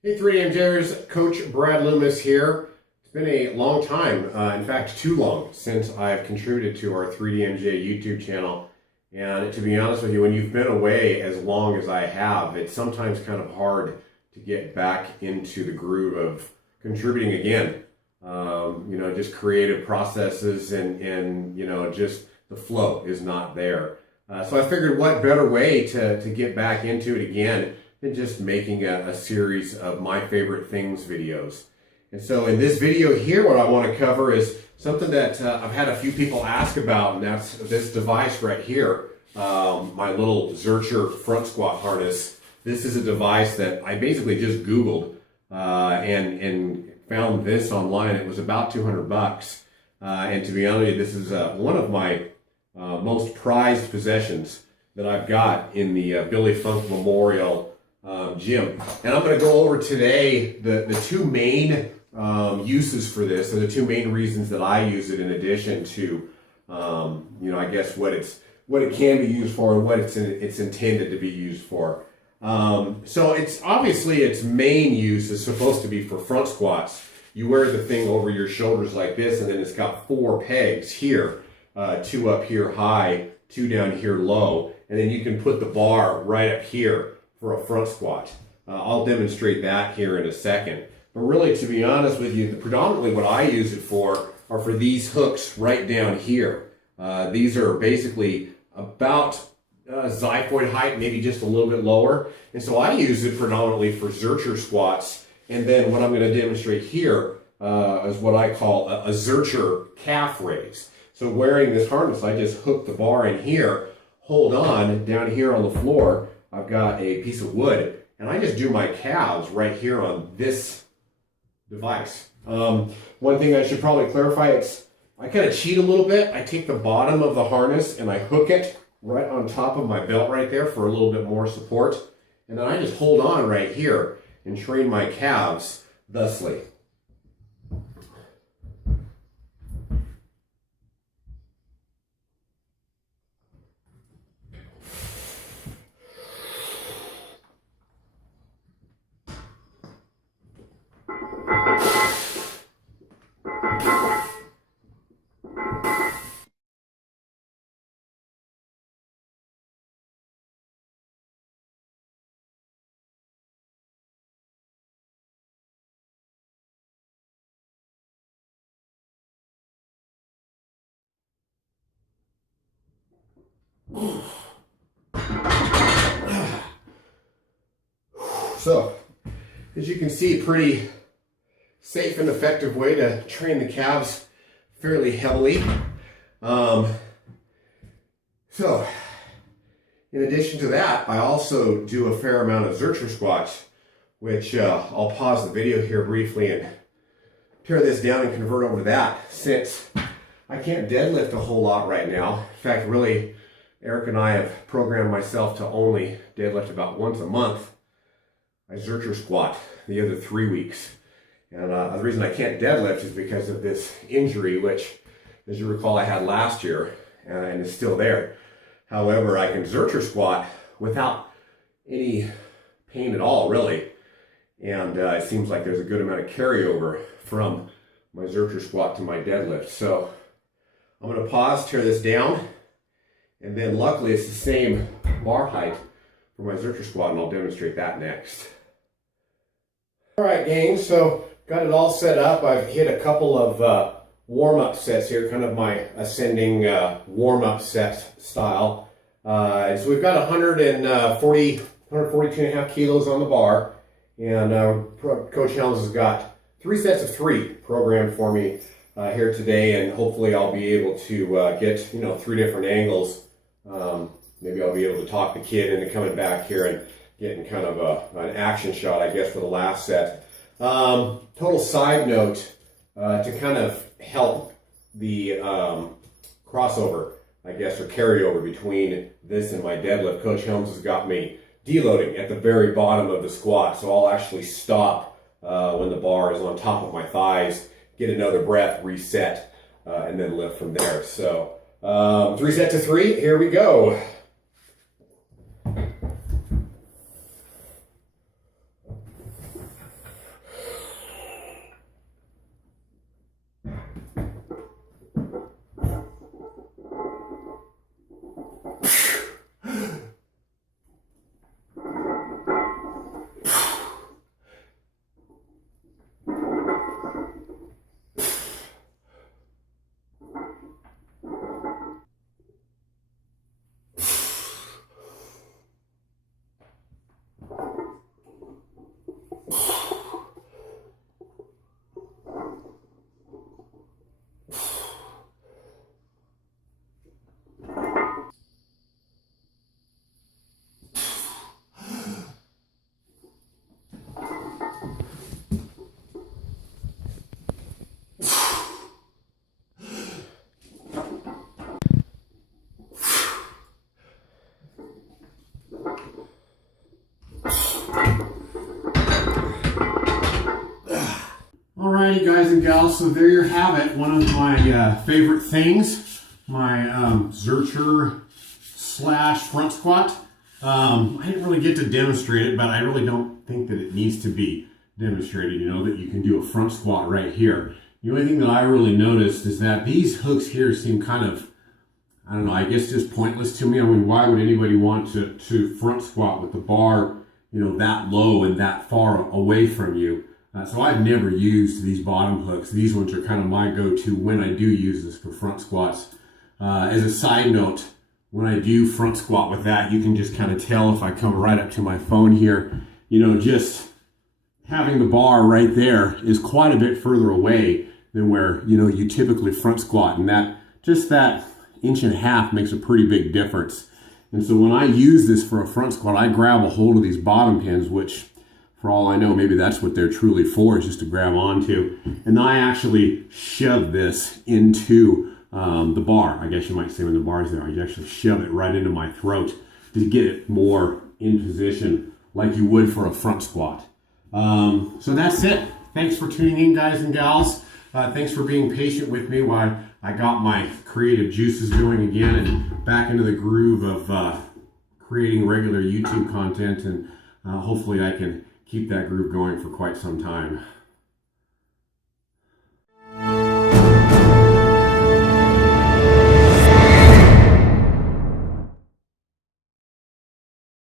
Hey 3DMJers, Coach Brad Loomis here. It's been a long time, in fact too long, since I've contributed to our 3DMJ YouTube channel. And to be honest with you, when you've been away as long as I have, it's sometimes kind of hard to get back into the groove of contributing again. Just creative processes and just the flow is not there. So I figured what better way to get back into it again than just making a series of my favorite things videos. And so in this video here, what I want to cover is something that I've had a few people ask about, and that's this device right here, my little Zercher front squat harness. This is a device that I basically just Googled and found this online. It was about 200 bucks. And to be honest with you, this is one of my most prized possessions that I've got in the Billy Funk Memorial gym. And I'm going to go over today the two main uses for this, and the two main reasons that I use it, in addition to I guess what it can be used for and what it's intended to be used for. So it's obviously its main use is supposed to be for front squats. You wear the thing over your shoulders like this, and then it's got 4 pegs here, 2 up here high, 2 down here low, and then you can put the bar right up here for a front squat. I'll demonstrate that here in a second. But really, to be honest with you, predominantly what I use it for are for these hooks right down here. These are basically about xiphoid height, maybe just a little bit lower. And so I use it predominantly for Zercher squats. And then what I'm going to demonstrate here is what I call a Zercher calf raise. So wearing this harness, I just hook the bar in here, hold on down here on the floor. I've got a piece of wood, and I just do my calves right here on this device. One thing I should probably clarify, I kind of cheat a little bit. I take the bottom of the harness and I hook it right on top of my belt right there for a little bit more support. And then I just hold on right here and train my calves thusly. So, as you can see, pretty safe and effective way to train the calves fairly heavily. So, in addition to that, I also do a fair amount of Zercher squats, which I'll pause the video here briefly and tear this down and convert over to that, since I can't deadlift a whole lot right now. In fact, really, Eric and I have programmed myself to only deadlift about once a month. I Zercher squat the other 3 weeks. And the reason I can't deadlift is because of this injury, which, as you recall, I had last year and is still there. However, I can Zercher squat without any pain at all, really. And it seems like there's a good amount of carryover from my Zercher squat to my deadlift. So I'm going to pause, tear this down, and then luckily it's the same bar height for my Zercher squat, and I'll demonstrate that next. All right, gang, so got it all set up. I've hit a couple of warm-up sets here, kind of my ascending warm-up set style. So we've got 142 and a half kilos on the bar, and Coach Helms has got 3 sets of 3 programmed for me here today, and hopefully I'll be able to get 3 different angles. Maybe I'll be able to talk the kid into coming back here and getting kind of an action shot, I guess, for the last set. Total side note, to kind of help the crossover, I guess, or carryover between this and my deadlift, Coach Helms has got me deloading at the very bottom of the squat. So I'll actually stop when the bar is on top of my thighs, get another breath, reset, and then lift from there. So 3 sets of 3, here we go. guys and gals, so there you have it. One of my favorite things, my Zercher slash front squat. I didn't really get to demonstrate it, but I really don't think that it needs to be demonstrated, you know, that you can do a front squat right here. The only thing that I really noticed is that these hooks here seem kind of, I don't know, I guess just pointless to me. I mean, why would anybody want to front squat with the bar, you know, that low and that far away from you? So I've never used these bottom hooks. These ones are kind of my go-to when I do use this for front squats. As a side note, when I do front squat with that, you can just kind of tell if I come right up to my phone here, you know, just having the bar right there is quite a bit further away than where, you know, you typically front squat, and that just that inch and a half makes a pretty big difference. And so when I use this for a front squat, I grab a hold of these bottom pins, which for all I know, maybe that's what they're truly for, is just to grab onto. And I actually shove this into the bar. I guess you might say when the bar's there, I actually shove it right into my throat to get it more in position like you would for a front squat. So that's it. Thanks for tuning in, guys and gals. Thanks for being patient with me while I got my creative juices going again and back into the groove of creating regular YouTube content, and hopefully I can keep that groove going for quite some time.